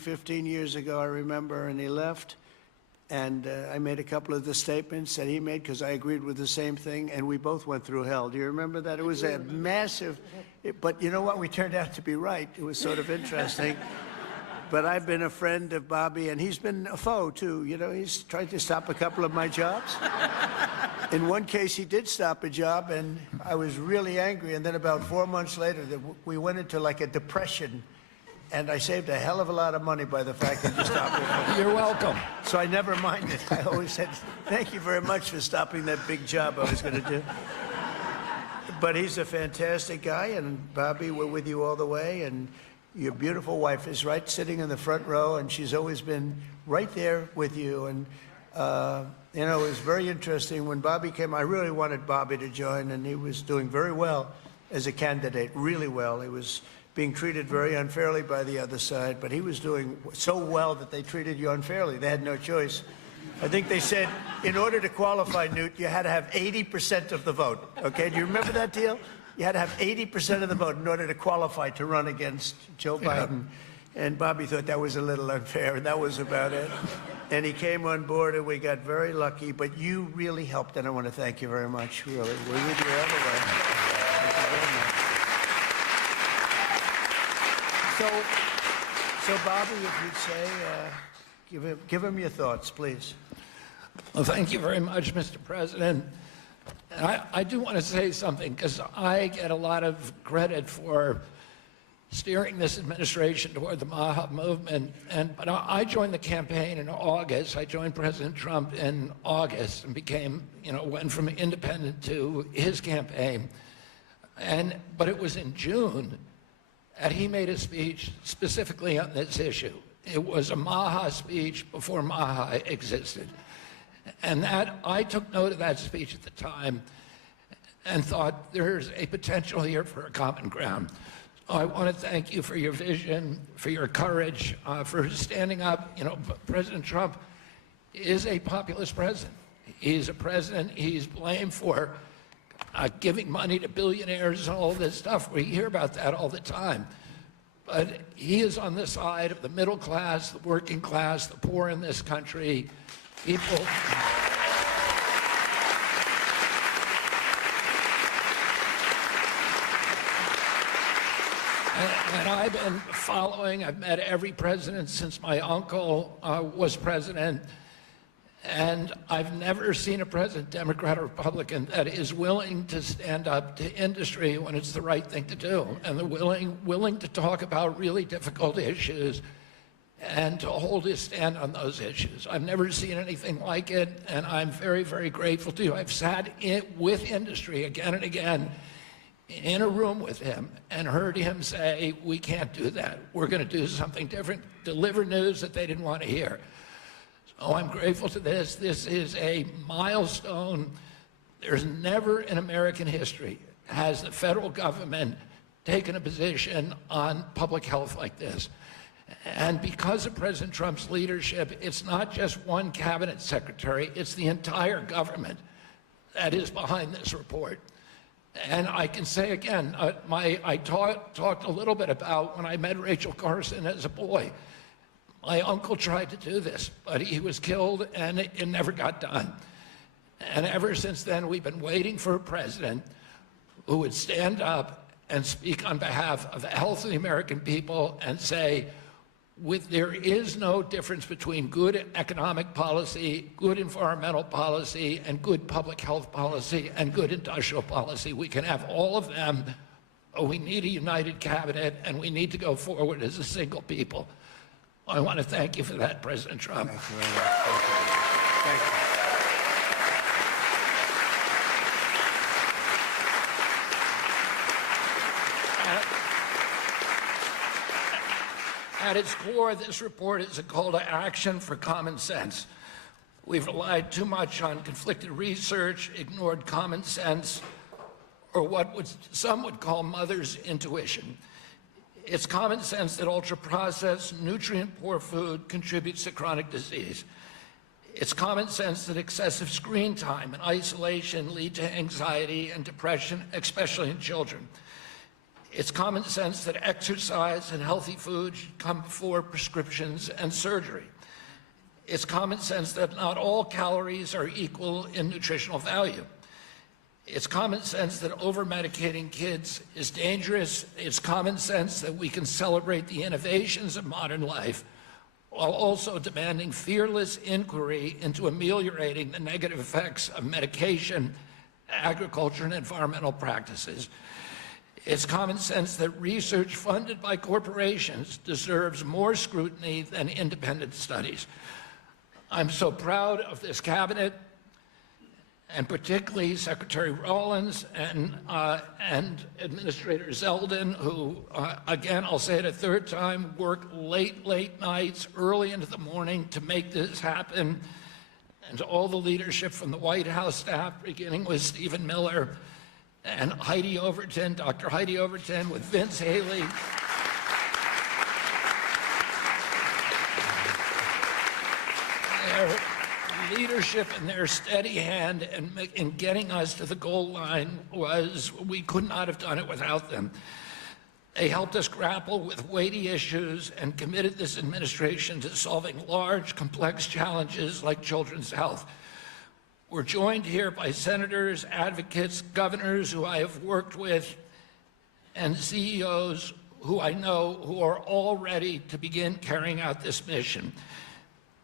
15 years ago, I remember, and he left. And I made a couple of the statements that he made because I agreed with the same thing, and we both went through hell. Do you remember that? It was a massive, but you know what? We turned out to be right. It was sort of interesting. But I've been a friend of Bobby, and he's been a foe, too. You know, he's tried to stop a couple of my jobs. In one case, he did stop a job, and I was really angry. And then about 4 months later, we went into like a depression. And I saved a hell of a lot of money by the fact that you stopped it. You're welcome. So I never minded. I always said, thank you very much for stopping that big job I was going to do. But he's a fantastic guy, and Bobby, we're with you all the way. And your beautiful wife is right sitting in the front row, and she's always been right there with you. And, you know, it was very interesting. When Bobby came, I really wanted Bobby to join, and he was doing very well as a candidate, really well. He was being treated very unfairly by the other side, but he was doing so well that they treated you unfairly. They had no choice. I think they said, in order to qualify, Newt, you had to have 80% of the vote, okay? Do you remember that deal? You had to have 80% of the vote in order to qualify to run against Joe Biden. And Bobby thought that was a little unfair, and that was about it. And he came on board, and we got very lucky, but you really helped, and I want to thank you very much, really. We're with you all the way. Thank you very much. So Bobby, if you'd say, give him your thoughts, please. Well, thank you very much, Mr. President. I do want to say something, because I get a lot of credit for steering this administration toward the MAHA movement. But I joined the campaign in August. I joined President Trump in August and became, went from independent to his campaign. But it was in June that he made a speech specifically on this issue. It was a MAHA speech before MAHA existed. And I took note of that speech at the time and thought there's a potential here for a common ground. So I want to thank you for your vision, for your courage, for standing up. President Trump is a populist president. He's a president he's blamed for giving money to billionaires and all this stuff. We hear about that all the time. But he is on the side of the middle class, the working class, the poor in this country, people. And I've been following, I've met every president since my uncle was president. And I've never seen a president, Democrat or Republican, that is willing to stand up to industry when it's the right thing to do, and they're willing to talk about really difficult issues and to hold his stand on those issues. I've never seen anything like it, and I'm very, very grateful to you. I've sat with industry again and again in a room with him and heard him say, we can't do that. We're going to do something different, deliver news that they didn't want to hear. Oh, I'm grateful to this. This is a milestone. There's never in American history has the federal government taken a position on public health like this. And because of President Trump's leadership, it's not just one cabinet secretary, it's the entire government that is behind this report. And I can say again, I talked a little bit about when I met Rachel Carson as a boy. My uncle tried to do this, but he was killed and it never got done. And ever since then, we've been waiting for a president who would stand up and speak on behalf of the health of the American people and say, there is no difference between good economic policy, good environmental policy, and good public health policy, and good industrial policy. We can have all of them, but we need a united cabinet, and we need to go forward as a single people. I want to thank you for that, President Trump. Thank you very much. Thank you. At its core, this report is a call to action for common sense. We've relied too much on conflicted research, ignored common sense, or what some would call mother's intuition. It's common sense that ultra-processed, nutrient-poor food contributes to chronic disease. It's common sense that excessive screen time and isolation lead to anxiety and depression, especially in children. It's common sense that exercise and healthy food should come before prescriptions and surgery. It's common sense that not all calories are equal in nutritional value. It's common sense that over-medicating kids is dangerous. It's common sense that we can celebrate the innovations of modern life while also demanding fearless inquiry into ameliorating the negative effects of medication, agriculture, and environmental practices. It's common sense that research funded by corporations deserves more scrutiny than independent studies. I'm so proud of this cabinet, and particularly Secretary Rollins and Administrator Zeldin, who, again, I'll say it a third time, work late nights, early into the morning to make this happen, and to all the leadership from the White House staff, beginning with Stephen Miller, and Heidi Overton, Dr. Heidi Overton, with Vince Haley. Their leadership and their steady hand in getting us to the goal line we could not have done it without them. They helped us grapple with weighty issues and committed this administration to solving large, complex challenges like children's health. We're joined here by senators, advocates, governors who I have worked with, and CEOs who I know who are all ready to begin carrying out this mission.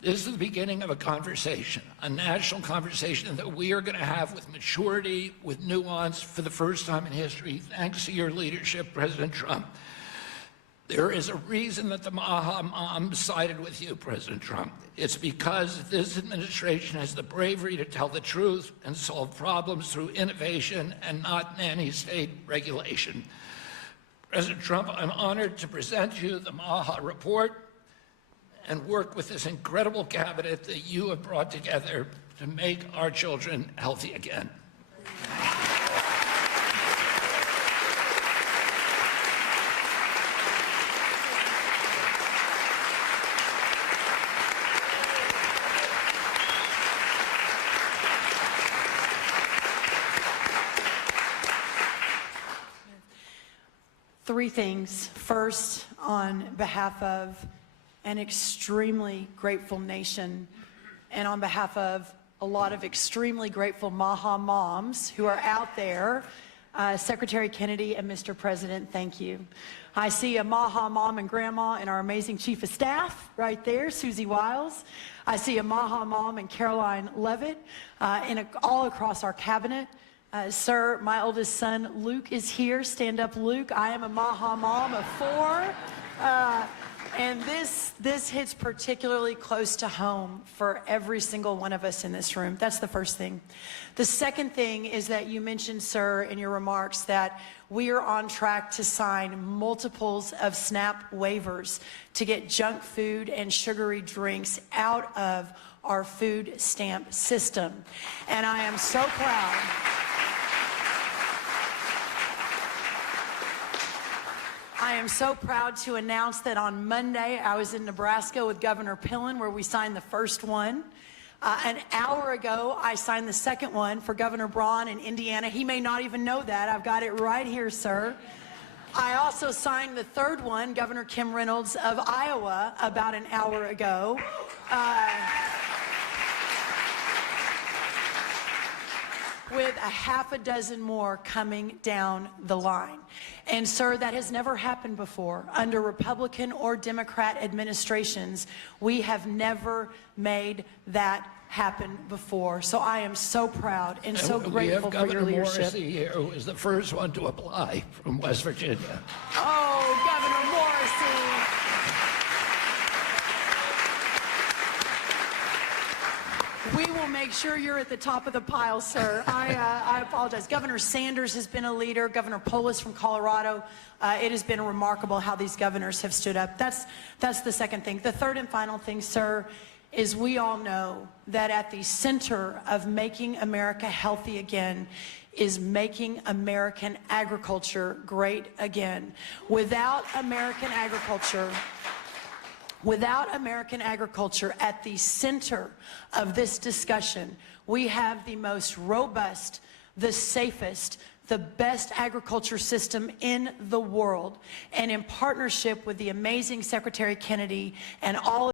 This is the beginning of a conversation, a national conversation that we are going to have with maturity, with nuance, for the first time in history, thanks to your leadership, President Trump. There is a reason that the MAHA moms sided with you, President Trump. It's because this administration has the bravery to tell the truth and solve problems through innovation and not nanny state regulation. President Trump, I'm honored to present you the MAHA report and work with this incredible cabinet that you have brought together to make our children healthy again. Three things. First, on behalf of an extremely grateful nation and on behalf of a lot of extremely grateful MAHA moms who are out there, Secretary Kennedy and Mr. President, thank you. I see a MAHA mom and grandma and our amazing Chief of Staff right there, Susie Wiles. I see a MAHA mom and Caroline Levitt all across our cabinet. Sir, my oldest son, Luke, is here. Stand up, Luke. I am a MAHA mom of 4. And this hits particularly close to home for every single one of us in this room. That's the first thing. The second thing is that you mentioned, sir, in your remarks that we are on track to sign multiples of SNAP waivers to get junk food and sugary drinks out of our food stamp system. And I am so proud. I am so proud to announce that on Monday, I was in Nebraska with Governor Pillen, where we signed the first one. An hour ago, I signed the second one for Governor Braun in Indiana. He may not even know that. I've got it right here, sir. I also signed the third one, Governor Kim Reynolds of Iowa, about an hour ago. With a half a dozen more coming down the line. And sir, that has never happened before. Under Republican or Democrat administrations, we have never made that happen before. So I am so proud and so grateful for your leadership. We have Governor Morrissey here, who is the first one to apply from West Virginia. Oh, Governor Morrissey. We will make sure you're at the top of the pile, sir. I apologize. Governor Sanders has been a leader. Governor Polis from Colorado. It has been remarkable how these governors have stood up. That's the second thing. The third and final thing, sir, is we all know that at the center of making America healthy again is making American agriculture great again. Without American agriculture at the center of this discussion, we have the most robust, the safest, the best agriculture system in the world. And in partnership with the amazing Secretary Kennedy and all